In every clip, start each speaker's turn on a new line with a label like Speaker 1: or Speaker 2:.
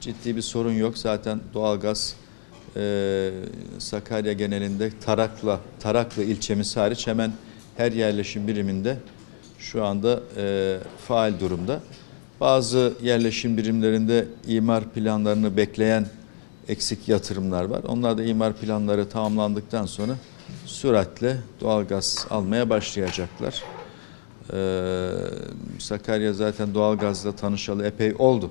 Speaker 1: ciddi bir sorun yok. Zaten doğalgaz e, Sakarya genelinde Tarakla, Taraklı ilçemiz hariç hemen her yerleşim biriminde şu anda e, faal durumda. Bazı yerleşim birimlerinde imar planlarını bekleyen eksik yatırımlar var. Onlar da imar planları tamamlandıktan sonra süratle doğalgaz almaya başlayacaklar. Ee, Sakarya zaten doğalgazla tanışalı epey oldu.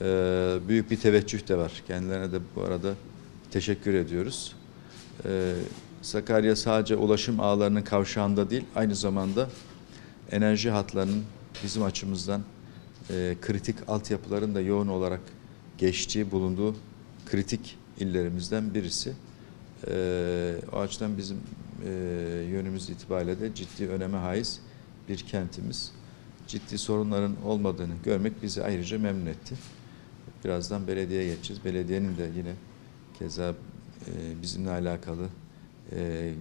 Speaker 1: Ee, büyük bir teveccüh de var. Kendilerine de bu arada teşekkür ediyoruz. Ee, Sakarya sadece ulaşım ağlarının kavşağında değil, aynı zamanda enerji hatlarının bizim açımızdan e, kritik altyapıların da yoğun olarak geçtiği, bulunduğu kritik illerimizden birisi. Ee, o açıdan bizim e, yönümüz itibariyle de ciddi öneme haiz bir kentimiz. Ciddi sorunların olmadığını görmek bizi ayrıca memnun etti. Birazdan belediyeye geçeceğiz. Belediyenin de yine keza e, bizimle alakalı e,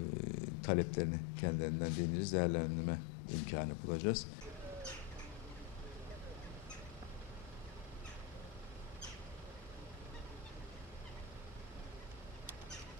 Speaker 1: taleplerini kendilerinden dinleyeceğiz. Değerlendirme imkanı bulacağız.